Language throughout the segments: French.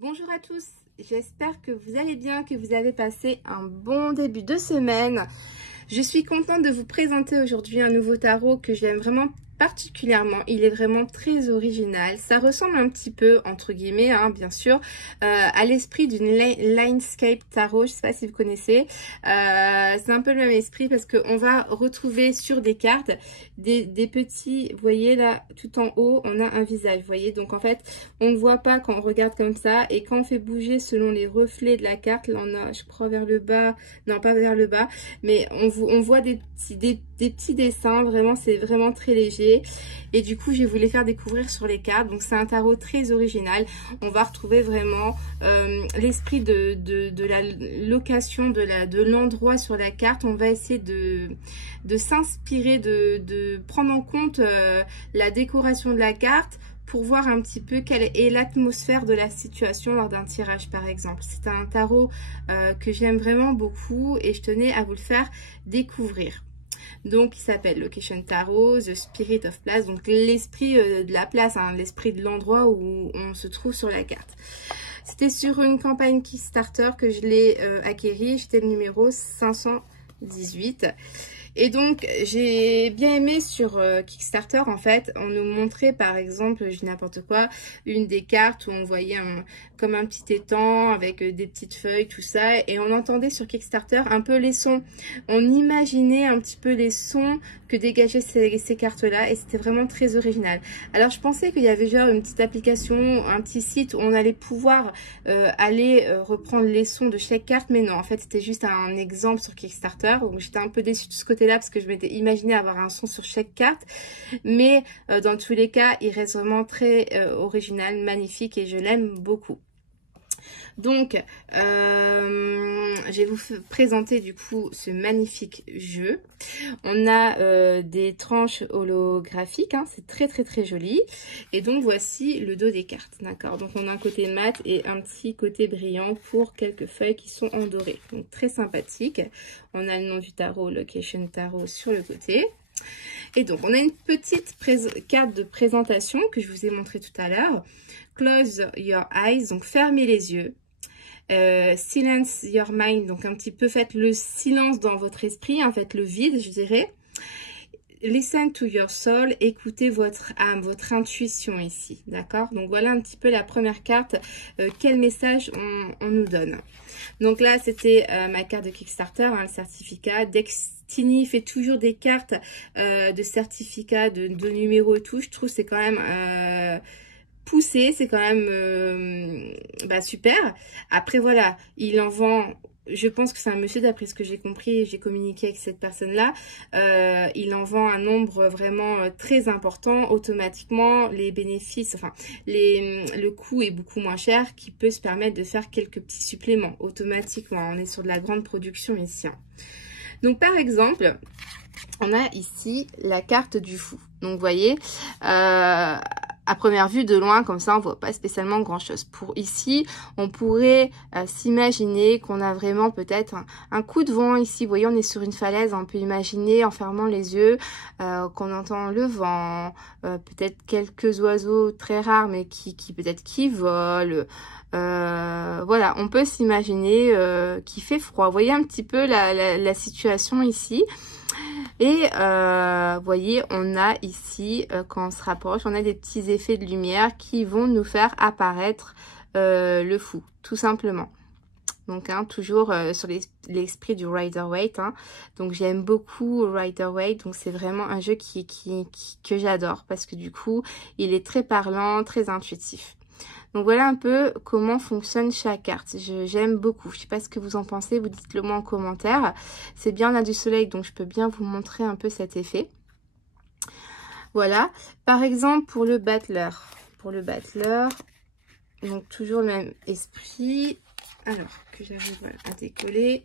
Bonjour à tous, j'espère que vous allez bien, que vous avez passé un bon début de semaine. Je suis contente de vous présenter aujourd'hui un nouveau tarot que j'aime vraiment particulièrement. Il est vraiment très original. Ça ressemble un petit peu, entre guillemets, hein, bien sûr, à l'esprit d'une Linescape Tarot. Je ne sais pas si vous connaissez. C'est un peu le même esprit parce qu'on va retrouver sur des cartes des petits, vous voyez là, tout en haut, on a un visage, vous voyez. Donc en fait, on ne voit pas quand on regarde comme ça. Et quand on fait bouger selon les reflets de la carte, là on a, je crois, vers le bas, non pas vers le bas, mais on voit des petits dessins. Vraiment, c'est vraiment très léger. Et du coup, je vais vous les faire découvrir sur les cartes. Donc c'est un tarot très original. On va retrouver vraiment l'esprit de la location de l'endroit sur la carte. On va essayer de s'inspirer, de prendre en compte la décoration de la carte pour voir un petit peu quelle est l'atmosphère de la situation lors d'un tirage par exemple. C'est un tarot que j'aime vraiment beaucoup et je tenais à vous le faire découvrir. Donc il s'appelle Location Tarot, The Spirit of Place, donc l'esprit de la place, hein, l'esprit de l'endroit où on se trouve sur la carte. C'était sur une campagne Kickstarter que je l'ai acquéri, j'étais le numéro 518. Et donc, j'ai bien aimé sur Kickstarter, en fait, on nous montrait, par exemple, je dis n'importe quoi, une des cartes où on voyait comme un petit étang avec des petites feuilles, tout ça, et on entendait sur Kickstarter un peu les sons. On imaginait un petit peu les sons que dégageaient ces cartes-là, et c'était vraiment très original. Alors, je pensais qu'il y avait genre une petite application, un petit site où on allait pouvoir aller reprendre les sons de chaque carte, mais non, en fait, c'était juste un exemple sur Kickstarter, donc j'étais un peu déçue de ce côté-là, parce que je m'étais imaginé avoir un son sur chaque carte, mais dans tous les cas, il reste vraiment très original, magnifique, et je l'aime beaucoup. Donc, je vais vous présenter du coup ce magnifique jeu. On a des tranches holographiques, hein, c'est très joli. Et donc, voici le dos des cartes, d'accord. Donc, on a un côté mat et un petit côté brillant pour quelques feuilles qui sont en doré. Donc, très sympathique. On a le nom du tarot, Location Tarot, sur le côté. Et donc, on a une petite carte de présentation que je vous ai montré tout à l'heure. Close your eyes, donc fermez les yeux. Silence your mind, donc un petit peu faites le silence dans votre esprit, en fait le vide, je dirais. Listen to your soul, écoutez votre âme, votre intuition ici, d'accord? Donc voilà un petit peu la première carte, quel message on nous donne. Donc là, c'était ma carte de Kickstarter, hein, le certificat. Destiny fait toujours des cartes de certificats, de numéros et tout. Je trouve c'est quand même poussé, c'est quand même super. Après voilà, il en vend, je pense que c'est un monsieur, d'après ce que j'ai compris, j'ai communiqué avec cette personne-là, il en vend un nombre vraiment très important. Automatiquement, les bénéfices, enfin, le coût est beaucoup moins cher, qui peut se permettre de faire quelques petits suppléments automatiquement. On est sur de la grande production ici. Donc, par exemple, on a ici la carte du fou. Donc, vous voyez, à première vue, de loin, comme ça, on voit pas spécialement grand-chose. Pour ici, on pourrait s'imaginer qu'on a vraiment peut-être un coup de vent ici. Vous voyez, on est sur une falaise. On peut imaginer, en fermant les yeux, qu'on entend le vent, peut-être quelques oiseaux très rares, mais qui peut-être qui volent. Voilà, on peut s'imaginer qu'il fait froid. Vous voyez un petit peu la situation ici. Et vous voyez, on a ici, quand on se rapproche, on a des petits effets de lumière qui vont nous faire apparaître le fou, tout simplement. Donc, hein, toujours sur l'esprit du Rider-Waite. Hein. Donc, j'aime beaucoup Rider-Waite. Donc, c'est vraiment un jeu que j'adore parce que du coup, il est très parlant, très intuitif. Donc voilà un peu comment fonctionne chaque carte. J'aime beaucoup. Je ne sais pas ce que vous en pensez. Vous dites-le moi en commentaire. C'est bien, on a du soleil, donc je peux bien vous montrer un peu cet effet. Voilà. Par exemple, pour le battleur. Donc toujours le même esprit. Alors, que j'arrive à décoller.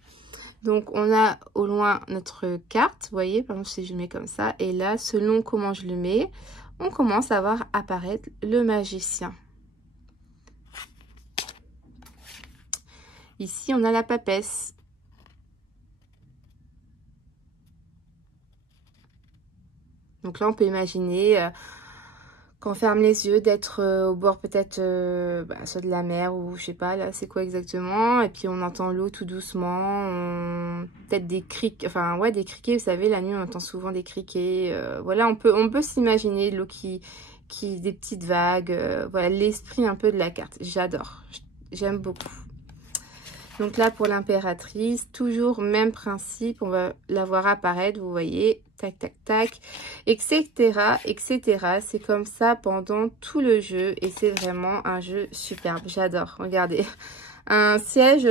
Donc, on a au loin notre carte. Vous voyez, par exemple, si je mets comme ça. Et là, selon comment je le mets, on commence à voir apparaître le magicien. Ici, on a la papesse. Donc là, on peut imaginer Quand on ferme les yeux, d'être au bord peut-être soit de la mer ou je sais pas là c'est quoi exactement. Et puis on entend l'eau tout doucement, peut-être des criquets, enfin ouais des criquets, vous savez la nuit on entend souvent des criquets. Voilà on peut s'imaginer l'eau qui des petites vagues, voilà l'esprit un peu de la carte. J'adore, j'aime beaucoup. Donc là pour l'impératrice, toujours même principe, on va la voir apparaître, vous voyez, tac tac tac, etc. etc. C'est comme ça pendant tout le jeu et c'est vraiment un jeu superbe, j'adore. Regardez, un siège,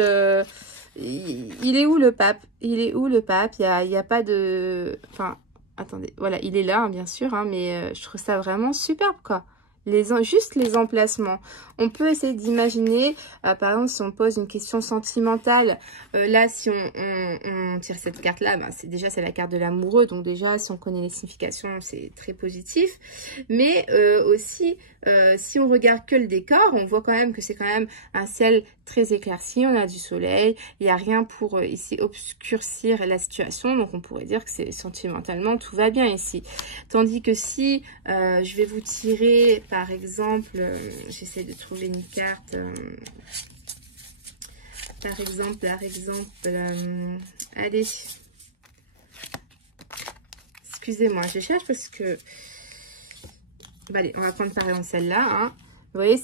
il est où le pape? Il est où le pape? Il y a pas de... Enfin, attendez, voilà, il est là hein, bien sûr, hein, mais je trouve ça vraiment superbe quoi. Juste les emplacements. On peut essayer d'imaginer, par exemple, si on pose une question sentimentale, là, si on tire cette carte-là, ben, c'est la carte de l'amoureux, donc déjà, si on connaît les significations, c'est très positif. Mais aussi, si on regarde que le décor, on voit quand même que c'est quand même un ciel très éclairci, on a du soleil, il n'y a rien pour ici obscurcir la situation, donc on pourrait dire que c'est sentimentalement, tout va bien ici. Tandis que si je vais vous tirer... Par exemple, j'essaie de trouver une carte. Par exemple, allez. Excusez-moi, je cherche parce que... Bah, allez, on va prendre par exemple celle-là. Hein. Vous voyez,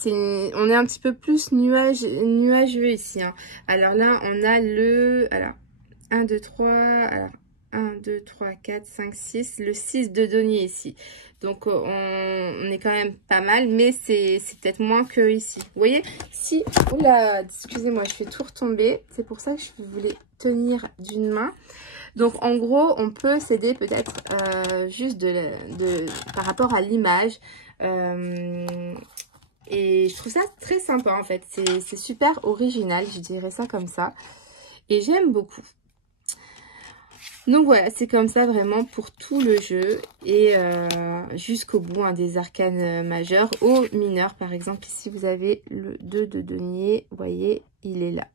on est un petit peu plus nuageux ici. Hein. Alors là, on a le... Alors, 1, 2, 3... Alors, 1, 2, 3, 4, 5, 6. Le 6 de denier ici. Donc, on est quand même pas mal. Mais c'est peut-être moins que ici. Vous voyez, si... Oula, excusez-moi, je fais tout retomber. C'est pour ça que je voulais tenir d'une main. Donc, en gros, on peut s'aider peut-être juste par rapport à l'image. Et je trouve ça très sympa, en fait. C'est super original, je dirais ça comme ça. Et j'aime beaucoup. Donc voilà, c'est comme ça vraiment pour tout le jeu et jusqu'au bout hein, des arcanes majeurs aux mineurs. Par exemple, ici vous avez le 2 de denier, vous voyez, il est là.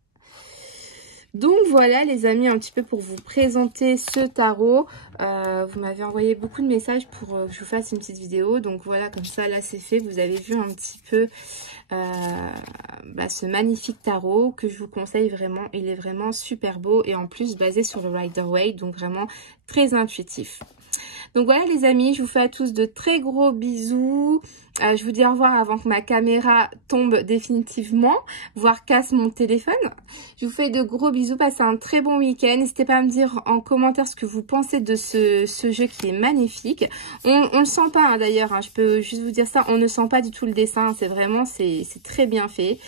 Donc voilà les amis, un petit peu pour vous présenter ce tarot. Vous m'avez envoyé beaucoup de messages pour que je vous fasse une petite vidéo. Donc voilà, comme ça là c'est fait. Vous avez vu un petit peu ce magnifique tarot que je vous conseille vraiment. Il est vraiment super beau et en plus basé sur le Rider-Waite. Donc vraiment très intuitif. Donc voilà les amis, je vous fais à tous de très gros bisous. Je vous dis au revoir avant que ma caméra tombe définitivement, voire casse mon téléphone. Je vous fais de gros bisous, passez un très bon week-end. N'hésitez pas à me dire en commentaire ce que vous pensez de ce jeu qui est magnifique. On le sent pas hein, d'ailleurs, hein, je peux juste vous dire ça, on ne sent pas du tout le dessin, c'est vraiment, c'est très bien fait.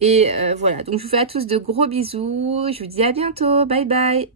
Et voilà, donc je vous fais à tous de gros bisous, je vous dis à bientôt, bye bye.